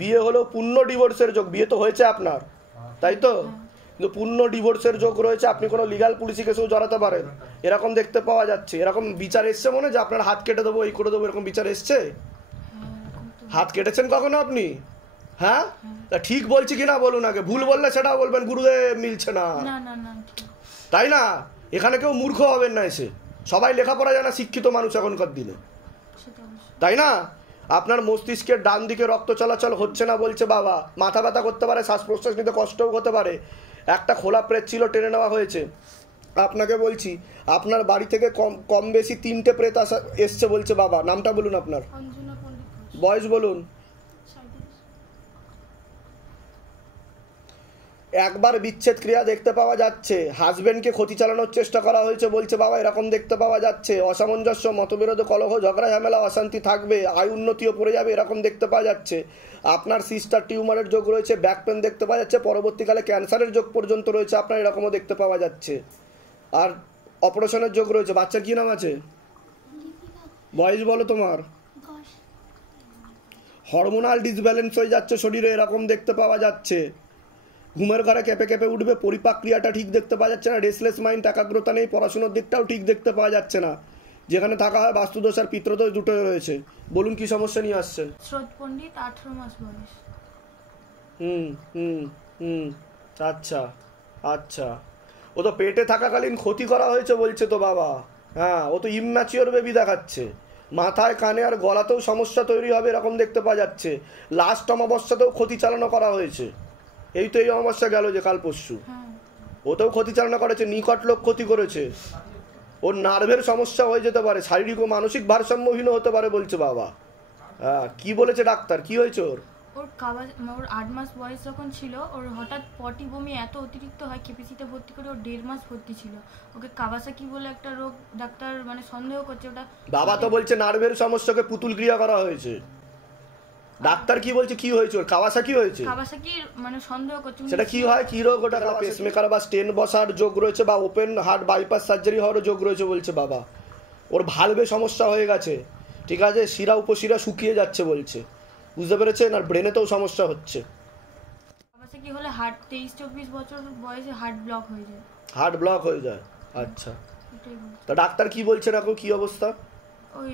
বিয়ে হলেও পূর্ণ ডিভোর্সের যোগ, বিয়ে তো হয়েছে আপনার, তাই তো, কিন্তু পূর্ণ ডিভোর্সের যোগ রয়েছে। আপনি কোনো লিগাল পুলিশি কেসেও জড়াতে পারেন, এরকম দেখতে পাওয়া যাচ্ছে। এরকম বিচার এসছে মনে যে আপনার হাত কেটে দেবো, এই করে দেবো, এরকম বিচার এসছে? হাত কেটেছেন কখনো আপনি? হ্যাঁ, ঠিক বলছি কিনা বলুন আগে, ভুল বললে সেটা বলবেন গুরুদেব মিলছে না, তাই না? এখানে কেউ মূর্খ হবেন না এসে, সবাই লেখাপড়া জানা শিক্ষিত মানুষ এখনকার দিনে, তাই না? আপনার মস্তিষ্কের ডান দিকে রক্ত চলাচল হচ্ছে না বলছে বাবা, মাথা ব্যথা করতে পারে, শ্বাস প্রশ্বাস নিতে কষ্টও হতে পারে। একটা খোলা প্রেত ছিল, টেনে নেওয়া হয়েছে। আপনাকে বলছি, আপনার বাড়ি থেকে কম বেশি 3টে প্রেত এসছে বলছে বাবা। নামটা বলুন আপনার, বয়স বলুন। একবার বিচ্ছেদ ক্রিয়া দেখতে পাওয়া যাচ্ছে, হাজবেন্ডকে ক্ষতি চালানোর চেষ্টা করা হয়েছে বলছে বাবা, এরকম দেখতে পাওয়া যাচ্ছে। অসামঞ্জস্য, মতবিরোধ, কলহ, ঝগড়া, ঝামেলা, অশান্তি থাকবে, আয় উন্নতিও পড়ে যাবে, এরকম দেখতে পাওয়া যাচ্ছে। আপনার সিস্টার টিউমারের যোগ রয়েছে, ব্যাক পেন দেখতে পাওয়া যাচ্ছে, পরবর্তীকালে ক্যান্সারের যোগ পর্যন্ত রয়েছে আপনার, এরকমও দেখতে পাওয়া যাচ্ছে। আর অপারেশনের যোগ রয়েছে। বাচ্চার কি নাম আছে? বয়স বলো তোমার। হরমোনাল ডিসব্যালেন্স হয়ে যাচ্ছে শরীরে, এরকম দেখতে পাওয়া যাচ্ছে। ঘুমের ঘরে কেঁপে কেঁপে উঠবে, পরিপাক ক্রিয়াটা ঠিক দেখতে পাওয়া যাচ্ছে না, রেসলেস মাইন্ড, একাগ্রতা নেই, পড়াশোনার দিকটাও ঠিক দেখতে পাওয়া যাচ্ছে না। যেখানে থাকা হয় বাস্তুদোষ আর পিতৃদোষ দুটোই রয়েছে। বলুন কি সমস্যা নিয়ে আসছেন? স্রোত পণ্ডিত, 18 মাস বয়স। আচ্ছা আচ্ছা, ও তো পেটে থাকাকালীন ক্ষতি করা হয়েছে বলছে তো বাবা। হ্যাঁ, ও তো ইম্যাচিওর বেবি দেখাচ্ছে। মাথায়, কানে আর গলাতেও সমস্যা তৈরি হবে এরকম দেখতে পাওয়া যাচ্ছে। লাস্ট অমাবস্যাতেও ক্ষতি চালানো করা হয়েছে। এই তো এই অমাবস্যা গেল যে কাল পরশু। ওতেও ক্ষতি চালনা করেছে, নিকট লোক ক্ষতি করেছে, ওর নার্ভের সমস্যা হয়ে যেতে পারে, শারীরিক ও মানসিক ভারসাম্যহীন হতে পারে বলছে বাবা। হ্যাঁ, কি বলেছে ডাক্তার, কি হয়েছে ওর? ওর 8 মাস বয়স যখন ছিল ওর হঠাৎ পটি বমি এত অতিরিক্ত হয়, কেপিসিতে ভর্তি করে ওর 1.5 মাস ভর্তি ছিল। ওকে কাওয়াসাকি বলে একটা রোগ ডাক্তার মানে সন্দেহ করছে ওটা। বাবা তো বলছে নার্ভের সমস্যাকে পুতুল ক্রিয়া করা হয়েছে। ডাক্তার কি বলছে কি হয়েছে ওর? কাওয়াসাকি হয়েছে, কাওয়াসাকি মানে সন্দেহ করছে। সেটা কি হয়, কি রোগ ওটা? পেসমেকার বা স্টেন বসার যোগ রয়েছে বা ওপেন হার্ট বাইপাস সার্জারি হওয়ার যোগ রয়েছে বলছে বাবা। ওর ভালভে সমস্যা হয়ে গেছে, ঠিক আছে, শিরা উপশিরা শুকিয়ে যাচ্ছে বলছে, বুঝতে পেরেছেন? আর ব্রেনেতেও সমস্যা হচ্ছে। কাওয়াসাকি হলে হার্ট 23-24 বছর বয়সে হার্ট ব্লক হয়ে যায়। হার্ট ব্লক হয়ে যায়, আচ্ছা। তা ডাক্তার কি বলছেন এখন, কি অবস্থা? ওই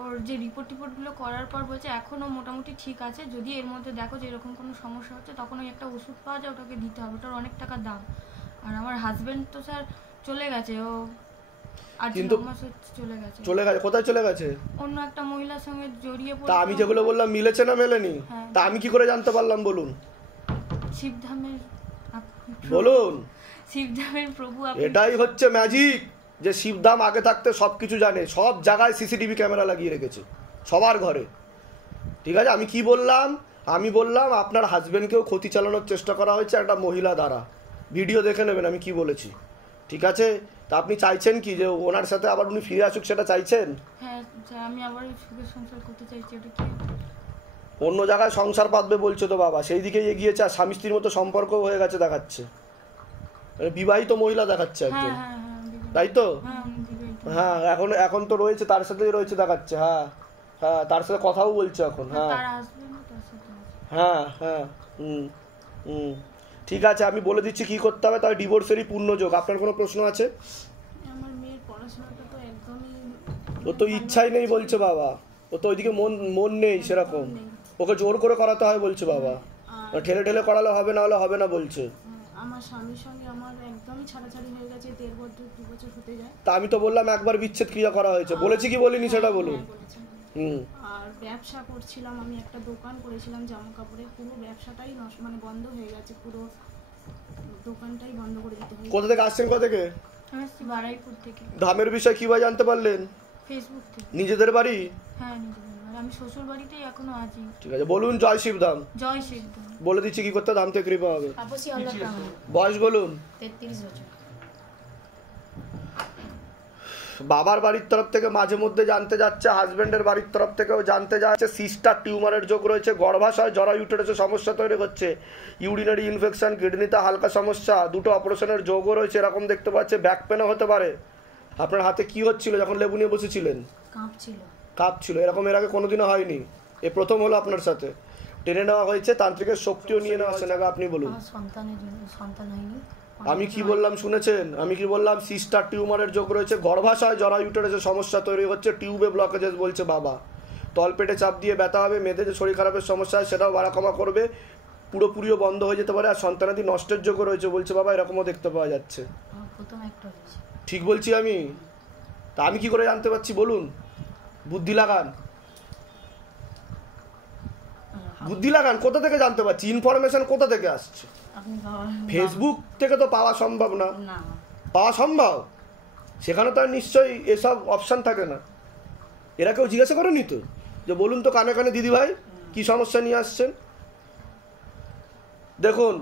ওর যে রিপোর্টগুলো করার পর বলছে এখনও মোটামুটি ঠিক আছে, যদি এর মধ্যে দেখো যে এরকম কোনো সমস্যা হচ্ছে তখন ওই একটা ওষুধ পাওয়া যায়, ওটাকে দিতে হবে, ওটার অনেক টাকা দাম। আর আমার হাজবেন্ড তো স্যার চলে গেছে, ও কিন্তু চলে গেছে, কোথায় চলে গেছে? অন্য একটা মহিলার সঙ্গে জড়িয়ে পড়ে। তা আমি যেগুলো বললাম মিলেছে না মেলেনি? তা আমি কি করে জানতে পারলাম বলুন? শিবধামের বলুন, শিবধামের প্রভু। এটাই হচ্ছে ম্যাজিক, যে শিবধাম আগে থাকতে সবকিছু জানে, সব জায়গায় সিসিটিভি ক্যামেরা লাগিয়ে রেখেছে সবার ঘরে, ঠিক আছে? আমি কি বললাম? আমি বললাম আপনার হাজবেন্ডকেও ক্ষতি চালানোর চেষ্টা করা হয়েছে একটা মহিলা দ্বারা, ভিডিও দেখে নেবেন আমি কি বলেছি, ঠিক আছে? তা আপনি চাইছেন কি যে ওনার সাথে আবার উনি ফিরে আসুক, সেটা চাইছেন? হ্যাঁ, আমি আবার সুখে সংসার করতে চাইছি। এটা কি অন্য জায়গায় সংসার পাতবে বলছে তো বাবা, সেই দিকেই এগিয়েছে, আর স্বামী স্ত্রীর মতো সম্পর্ক হয়ে গেছে দেখাচ্ছে, বিবাহিত মহিলা দেখাচ্ছে একজন, তাই তো? হ্যাঁ, এখন তো রয়েছে, তার সাথেই রয়েছে দেখাচ্ছে। হ্যাঁ হ্যাঁ, তার সাথে কথাও বলছে এখন। হ্যাঁ হ্যাঁ হ্যাঁ, ঠিক আছে, আমি বলে দিচ্ছি কি করতে হবে। তবে ডিভোর্সেরই পূর্ণযোগ। আপনার কোনো প্রশ্ন আছে? আমার মেয়ের পড়াশোনাটা তো একদমই, ও তো ইচ্ছাই নেই বলছে বাবা, ও তো ওইদিকে মন নেই সেরকম, ওকে জোর করে করাতে হয় বলছে বাবা, ঠেলে ঠেলে করালে হবে না, হলে হবে না বলছে। আমার স্বামীর সঙ্গে আমার একদমই ছাড়াছাড়ি হয়ে গেছে, 1.5 বছর হতে যায়। তা আমি তো বললাম একবার বিচ্ছেদ ক্রিয়া করা হয়েছে, বলেছি কি বলিনি সেটা বলুন। আর ব্যবসা করছিলাম, আমি একটা দোকান করেছিলাম জামা কাপড়ের, পুরো ব্যবসাটাই মানে বন্ধ হয়ে গেছে, পুরো দোকানটাই বন্ধ করে দিতে হয়েছে। কোথা থেকে আসছেন? কোথা থেকে? বারাইপুর থেকে। ধামের বিষয় কিভাবে জানতে পারলেন? ফেসবুক থেকে। নিজেদের বাড়ি? হ্যাঁ, নিজেদের বাড়ি। আমি শ্বশুর বাড়িতেই এখনো আছি। ঠিক আছে, বলুন জয় শিবধাম। জয় শিবধাম। বলে দিচ্ছি কি করতে, ধাম থেকে কৃপা হবে। তাপসী হালদার। বয়স বলুন? 33 বছর। বাবার বাড়ির তরফ থেকে মাঝে মধ্যে জানতে যাচ্ছে, হাজবেন্ডের বাড়ির তরফ থেকেও জানতে যাচ্ছে, সিস্টার টিউমারের যোগ রয়েছে, গর্ভাশয় জরায়ুটেরাসে সমস্যা তৈরি হচ্ছে, ইউরিনারি ইনফেকশন, কিডনিতে হালকা সমস্যা, দুটো অপারেশনের যোগও রয়েছে এরকম দেখতে পাচ্ছে, ব্যাক পেনও হতে পারে। আপনার হাতে কি হচ্ছিল যখন লেবু নিয়ে বসেছিলেন? কাঁপছিল। এরকম এর আগে কোনোদিনও হয়নি, এ প্রথম হলো আপনার সাথে। টেনে নেওয়া হয়েছে, তান্ত্রিকের শক্তিও নিয়ে নেওয়া হচ্ছে না। আপনি বলুন। সন্তান হয়নি। আমি কি বললাম শুনেছেন? আমি কি বললাম? সিস্টার টিউমারের যোগ রয়েছে, গর্ভাশয় জরায়ুটেরাসে সমস্যা তৈরি হচ্ছে, টিউবে ব্লকেজেস বলছে বাবা, তলপেটে চাপ দিয়ে ব্যথা হবে, মেয়েদের যে শরীর খারাপের সমস্যা হয় সেটাও বাড়া কমা করবে, পুরোপুরিও বন্ধ হয়ে যেতে পারে, আর সন্তানাদি নষ্টের যোগ্য রয়েছে বলছে বাবা, এরকমও দেখতে পাওয়া যাচ্ছে। ঠিক বলছি আমি? তা আমি কি করে জানতে পারছি বলুন? বুদ্ধি লাগান, বুদ্ধি লাগান। কোথা থেকে জানতে পারছি? ইনফরমেশন কোথা থেকে আসছে? ফেসবুক থেকে তো পাওয়া সম্ভব না। পাওয়া সম্ভব? সেখানে তো আর নিশ্চয়ই এসব অপশান থাকে না। এরা কেউ জিজ্ঞাসা করেনি তো যে বলুন তো কানে কানে দিদি ভাই কি সমস্যা নিয়ে আসছেন? দেখুন,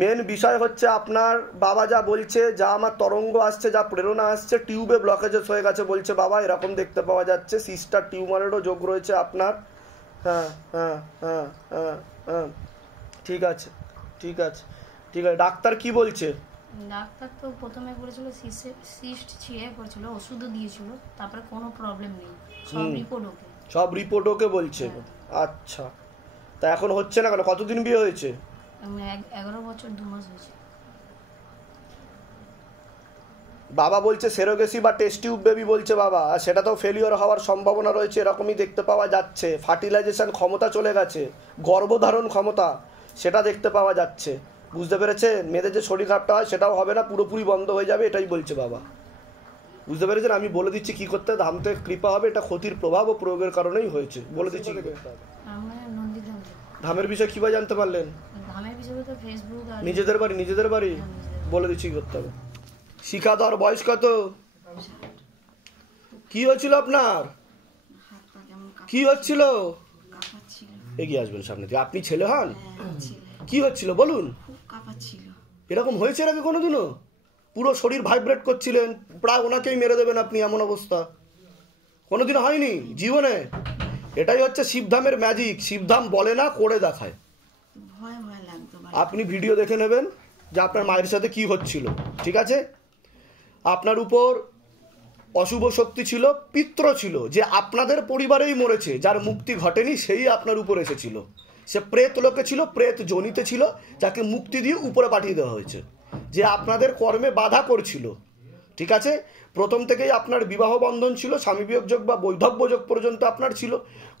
মেন বিষয় হচ্ছে আপনার বাবা যা বলছে, যা আমার তরঙ্গ আসছে, যা প্রেরণা আসছে, টিউবে ব্লকেজেস হয়ে গেছে বলছে বাবা, এরকম দেখতে পাওয়া যাচ্ছে। সিস্টার টিউমারেরও যোগ রয়েছে আপনার। হ্যাঁ হ্যাঁ হ্যাঁ হ্যাঁ হ্যাঁ, ঠিক আছে ঠিক আছে ঠিক আছে। ডাক্তার কি বলছে? ডাক্তার তো প্রথমে বলেছিল সিস্ট ছিঁড়ে পড়েছিল, ওষুধও দিয়েছিল, তারপরে কোনো প্রবলেম নেই, সব রিপোর্ট ওকে বলছে। আচ্ছা, তা এখন হচ্ছে না কেন? কতদিন বিয়ে হয়েছে? 11 বছর 2 মাস হয়েছে। বাবা বলছে সেরোগেসি বা টেস্ট টিউব বেবি বলছে বাবা, আর সেটা তো ফেলিওর হওয়ার সম্ভাবনা রয়েছে, এরকমই দেখতে পাওয়া যাচ্ছে। ফার্টিলাইজেশন ক্ষমতা চলে গেছে, গর্ভধারণ ক্ষমতা সেটা দেখতে পাওয়া যাচ্ছে, বুঝতে পেরেছেন? মেয়েদের যে শরীর খারাপটা হয় সেটাও হবে না, পুরোপুরি বন্ধ হয়ে যাবে, এটাই বলছে বাবা, বুঝতে পেরেছেন? আমি বলে দিচ্ছি কি করতে, ধাম থেকে কৃপা হবে, এটা ক্ষতির প্রভাব ও প্রয়োগের কারণেই হয়েছে, বলে দিচ্ছি। ধামের বিষয় কিভাবে জানতে পারলেন? ধামের বিষয়ে তো ফেসবুক। নিজেদের বাড়ি? নিজেদের বাড়ি? বলে দিচ্ছি কি করতে হবে। শিখাধর বয়স কত? কি হয়েছিল আপনার? কি হচ্ছিল? এগিয়ে আসবেন সামনে থেকে। আপনি ছেলে হন? কি হচ্ছিল বলুন? এরকম হয়েছে এর আগে কোনোদিনও? পুরো শরীর ভাইব্রেট করছিলেন, প্রায় ওনাকেই মেরে দেবেন আপনি, এমন অবস্থা কোনোদিন হয়নি জীবনে? এটাই হচ্ছে শিবধামের ম্যাজিক। শিবধাম বলে না, করে দেখায়। আপনি ভিডিও দেখে নেবেন যে আপনার মায়ের সাথে কি হচ্ছিল, ঠিক আছে? আপনার উপর অশুভ শক্তি ছিল, পিত্র ছিল, যে আপনাদের পরিবারেই মরেছে, যার মুক্তি ঘটেনি সেই আপনার উপর এসেছিল। সে প্রেত লোকে ছিল, প্রেত জনিতে ছিল, যাকে মুক্তি দিয়ে উপরে পাঠিয়ে দেওয়া হয়েছে, যে আপনাদের কর্মে বাধা করছিল, ঠিক আছে? প্রথম থেকেই আপনার বিবাহ বন্ধন ছিল, স্বামী বিয়োগ যোগ বা বৈধব্য যোগ পর্যন্ত আপনার ছিল।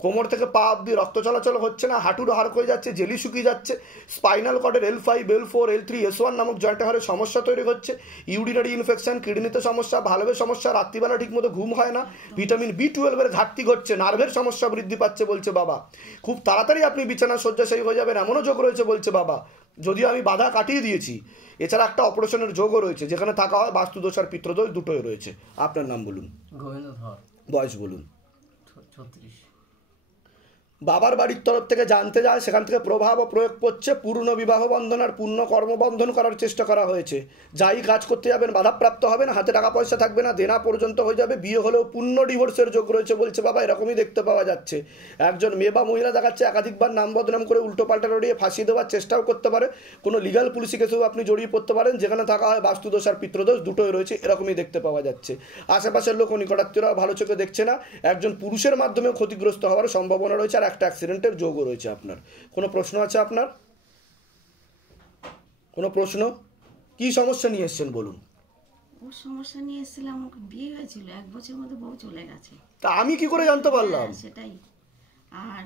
কোমর থেকে পা অব্দি রক্ত চলাচল হচ্ছে না, হাঁটুর হাড় হয়ে যাচ্ছে, জেলি শুকিয়ে যাচ্ছে, spinal কর্ডের L5, L4, L3, S1 নামক জয়েন্টের হাড়ে সমস্যা তৈরি হচ্ছে, ইউরিনারি ইনফেকশন, কিডনিতে সমস্যা, ভালভের সমস্যা, রাত্রিবেলা ঠিকমতো ঘুম হয় না, ভিটামিন B12 এর ঘাটতি ঘটছে, নার্ভের সমস্যা বৃদ্ধি পাচ্ছে বলছে বাবা। খুব তাড়াতাড়ি আপনি বিছানা শয্যাশায়ী হয়ে যাবেন, এমনও যোগ রয়েছে বলছে বাবা, যদিও আমি বাধা কাটিয়ে দিয়েছি। এছাড়া একটা অপারেশনের যোগও রয়েছে, যেখানে থাকা হয় বাস্তুদোষ আর পিত্রদোষ দুটোই রয়েছে। আপনার নাম বলুন। গোবিন্দ ধর। বয়স বলুন। 36। বাবার বাড়ির তরফ থেকে জানতে যায়, সেখান থেকে প্রভাব ও প্রয়োগ করছে, পূর্ণ বিবাহ বন্ধন আর পূর্ণ কর্মবন্ধন করার চেষ্টা করা হয়েছে। যাই কাজ করতে যাবেন বাধাপ্রাপ্ত হবেন, হাতে টাকা পয়সা থাকবে না, দেনা পর্যন্ত হয়ে যাবে, বিয়ে হলেও পূর্ণ ডিভোর্সের যোগ রয়েছে বলছে বাবা। এরকমই দেখতে পাওয়া যাচ্ছে। একজন মেয়ে বা মহিলা দেখাচ্ছে একাধিকবার নাম বদনাম করে উল্টো পাল্টা রড়িয়ে ফাঁসিয়ে দেওয়ার চেষ্টাও করতে পারে, কোনো লিগাল পুলিশি কেসেও আপনি জড়িয়ে পড়তে পারেন, যেখানে থাকা হয় বাস্তুদোষ আর পিত্রদোষ দুটোই রয়েছে, এরকমই দেখতে পাওয়া যাচ্ছে। আশেপাশের লোক নিকটাত্মীয়রাও ভালো চোখে দেখছে না, একজন পুরুষের মাধ্যমে ক্ষতিগ্রস্ত হওয়ার সম্ভাবনা রয়েছে, আর একটা অ্যাক্সিডেন্টের যোগও রয়েছে আপনার। কোনো প্রশ্ন আছে আপনার? কোনো প্রশ্ন? কি সমস্যা নিয়ে এসেছেন বলুন। ও সমস্যা নিয়ে এসেছিলাম, ওকে বিয়ে হয়েছিল, 1 বছরের মধ্যে বউ চলে গেছে। তা আমি কি করে জানতে পারলাম? সেটাই। আর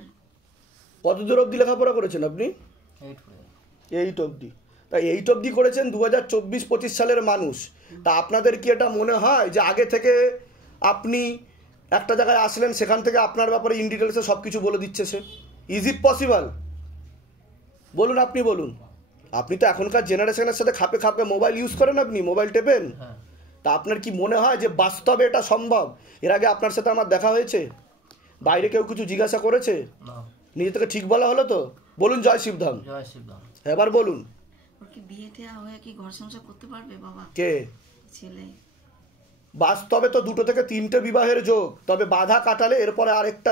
কতদূর অবধি লেখাপড়া করেছেন আপনি? 8 অবধি। তা 8 অবধি করেছেন, 2024-25 সালের মানুষ। তা আপনাদের কি এটা মনে হয় যে আগে থেকে আপনি একটা জায়গায় আসলেন, সেখান থেকে আপনার ব্যাপারে ইন ডিটেলসে সব কিছু বলে দিচ্ছে সে? Is it possible? বলুন, আপনি বলুন। আপনি তো এখনকার জেনারেশনের সাথে খাপে খাপে মোবাইল ইউজ করেন, আপনি মোবাইল টেপেন। তা আপনার কি মনে হয় যে বাস্তবে এটা সম্ভব? এর আগে আপনার সাথে আমার দেখা হয়েছে? বাইরে কেউ কিছু জিজ্ঞাসা করেছে? নিজে থেকে ঠিক বলা হলো তো? বলুন জয় শিবধাম। জয় শিবধাম। এবার বলুন। ওর কি বিয়েতে হয়ে কি ঘর সংসার করতে পারবে বাবা? কে? ছেলে। বাস্তবে তো 2 থেকে 3টে বিবাহের যোগ, তবে বাধা কাটালে এরপরে আরেকটা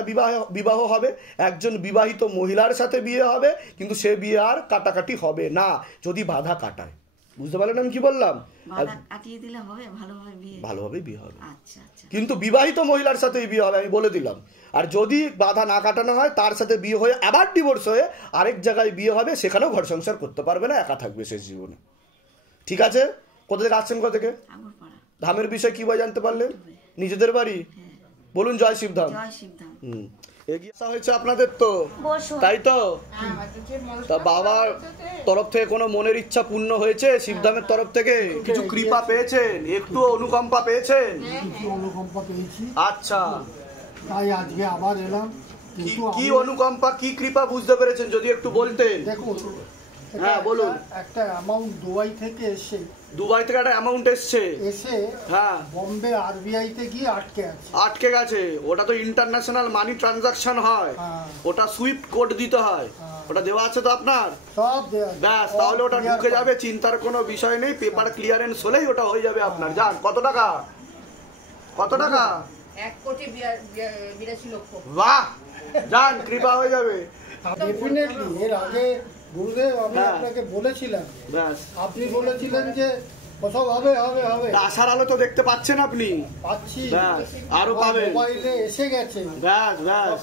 বিবাহ হবে, একজন বিবাহিত মহিলার সাথে বিয়ে হবে, কিন্তু সে বিয়ে আর কাটাকাটি হবে না যদি বাধা কাটায়। বুঝতে পারলেন আমি কি বললাম? বাধা কাটিয়ে দিলে হবে, ভালোভাবে বিয়ে হবে। আচ্ছা আচ্ছা। কিন্তু বিবাহিত মহিলার সাথেই বিয়ে হবে, আমি বলে দিলাম। আর যদি বাধা না কাটানো হয়, তার সাথে বিয়ে হয়ে আবার ডিভোর্স হয়ে আরেক জায়গায় বিয়ে হবে, সেখানেও ঘর সংসার করতে পারবে না, একা থাকবে শেষ জীবনে। ঠিক আছে? কোথা থেকে আসছেন? কোথা থেকে? ধামের বিষয় কি ভাই জানতে পারলেন? নিজেদের বাড়ি? বলুন জয় শিবধাম। জয় শিবধাম। এগিয়ে আসা হয়েছে আপনাদের তো, তাই তো? তা বাবার তরফ থেকে কোনো মনের ইচ্ছা পূর্ণ হয়েছে? শিবধামের তরফ থেকে কিছু কৃপা পেয়েছেন? একটু অনুকম্পা পেয়েছেন? অনুকম্পা পেয়েছি। আচ্ছা, তাই আজকে আবার এলাম। কি অনুকম্পা, কি কৃপা বুঝতে পেরেছেন যদি একটু বলতেন? দেখুন, হ্যাঁ বলুন। একটা অ্যামাউন্ট দুবাই থেকে এসে, দুবাই থেকে একটা অ্যামাউন্ট এসে হ্যাঁ বম্বে RBI তে গিয়ে আটকে গেছে। ওটা তো ইন্টারন্যাশনাল মানি ট্রানজাকশন হয়, ওটা সুইফট কোড দিতে হয়। ওটা দেওয়া আছে তো আপনার? সব ব্যাস, তাহলে ওটা ঢুকে যাবে, চিন্তার কোনো বিষয় নেই। পেপার ক্লিয়ারেন্স হলেই ওটা হয়ে যাবে আপনার। যান। কত টাকা? কত টাকা? 1,82 লক্ষ। বাহ, যান, কৃপা হয়ে যাবে। ডেফিনেটলি। এর আগে গুরুদেব আমি আপনাকে বলেছিলাম, আপনি বলেছিলেন যে সব হবে হবে হবে। আশার আলো তো দেখতে পাচ্ছেন আপনি? পাচ্ছি, আরো পাবেন। মোবাইলে এসে গেছে। ব্যাস ব্যাস,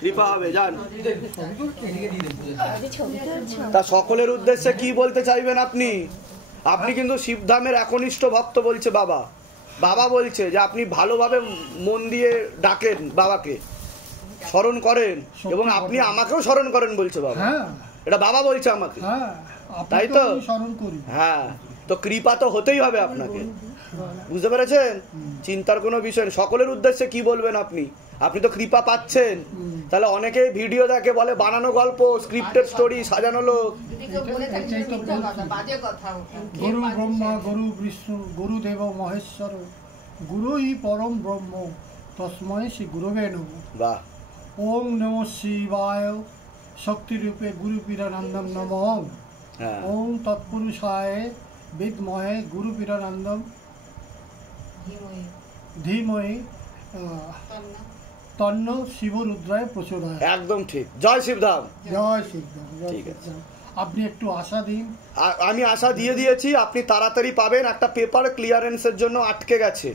কৃপা হবে। যান। তা সকলের উদ্দেশ্যে কি বলতে চাইবেন আপনি? আপনি কিন্তু শিবধামের একনিষ্ঠ ভক্ত বলছে বাবা। বাবা বলছে যে আপনি ভালোভাবে মন দিয়ে ডাকেন বাবাকে, স্মরণ করেন, এবং আপনি আমাকেও স্মরণ করেন বলছে বাবা। এটা বাবা বলছে আমাকে, তাই তো? হ্যাঁ, তো কৃপা তো হতেই হবে আপনাকে। বুঝতে পেরেছেন? চিন্তার কোনো বিষয় নেই। সকলের উদ্দেশ্যে কি বলবেন আপনি? আপনি তো কৃপা পাচ্ছেন, তাহলে অনেকেই ভিডিও দেখে বলে বানানো গল্প, স্ক্রিপ্টেড স্টোরি, সাজানো লোক। গুরু ব্রহ্মা গুরু বিষ্ণু গুরুদেব মহেশ্বর গুরুই পরম ব্রহ্ম তস্মৈ শ্রী গুরুবে নমঃ। বাহ। ওম নমঃ শিবায় শক্তিরূপে গুরু পীরানন্দম নমঃ। ওম তৎপুরুষায় বিদ্মহে গুরু পীরানন্দম ধীমহি তন্ন শিবরুদ্রায় প্রচোদয়াৎ। একদম ঠিক। জয় শিবধাম। জয় শিবধাম। ঠিক আছে, আপনি একটু আশা দিন। আমি আশা দিয়ে দিয়েছি, আপনি তাড়াতাড়ি পাবেন। একটা পেপার ক্লিয়ারেন্সের জন্য আটকে গেছে,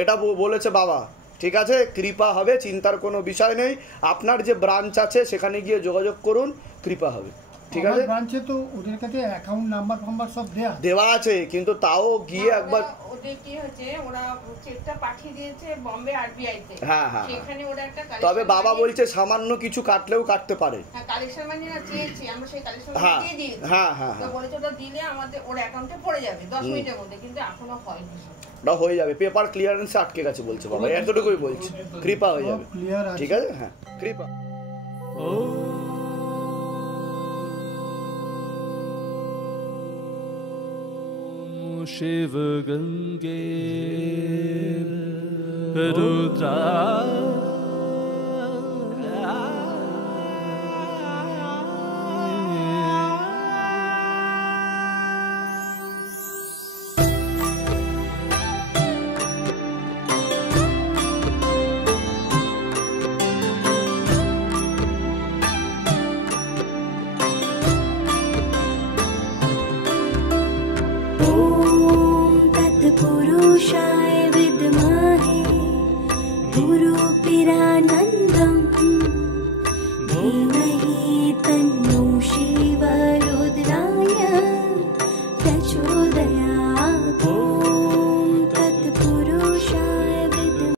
এটা বলেছে বাবা। ঠিক আছে, কৃপা হবে, চিন্তার কোনো বিষয় নেই। আপনার যে ব্রাঞ্চ আছে সেখানে গিয়ে যোগাযোগ করুন, কৃপা হবে। ঠিক আছে, ব্রাঞ্চে তো ওদের কাছে অ্যাকাউন্ট নাম্বার ফাম্বার সব দেওয়া আছে, কিন্তু তাও গিয়ে একবার ওদের কি হচ্ছে, ওরা চেকটা পাঠিয়ে দিয়েছে বম্বে আরবিআই তে। হ্যাঁ হ্যাঁ, সেখানে ওরা একটা তবে বাবা বলছে সামান্য কিছু কাটলেও কাটতে পারে। হ্যাঁ, কালেকশন মানি না চেয়েছি আমরা, সেই কালেকশন হ্যাঁ দিয়ে দিয়েছি। হ্যাঁ হ্যাঁ, তো বলেছে ওটা দিলে আমাদের ওর অ্যাকাউন্টে পড়ে যাবে 10 মিনিটের মধ্যে, কিন্তু এখনো হয়নি। ওটা হয়ে যাবে, পেপার ক্লিয়ারেন্সে আটকে গেছে বলছে বাবা, এতটুকুই বলছে। কৃপা হয়ে যাবে, ঠিক আছে। হ্যাঁ, কৃপা। शिव गंगे रुद्रा पुरुषाय विद्महे गुरुपीरानन्दं धीमहि तन्नो शिवरुद्राय प्रचोदयात्।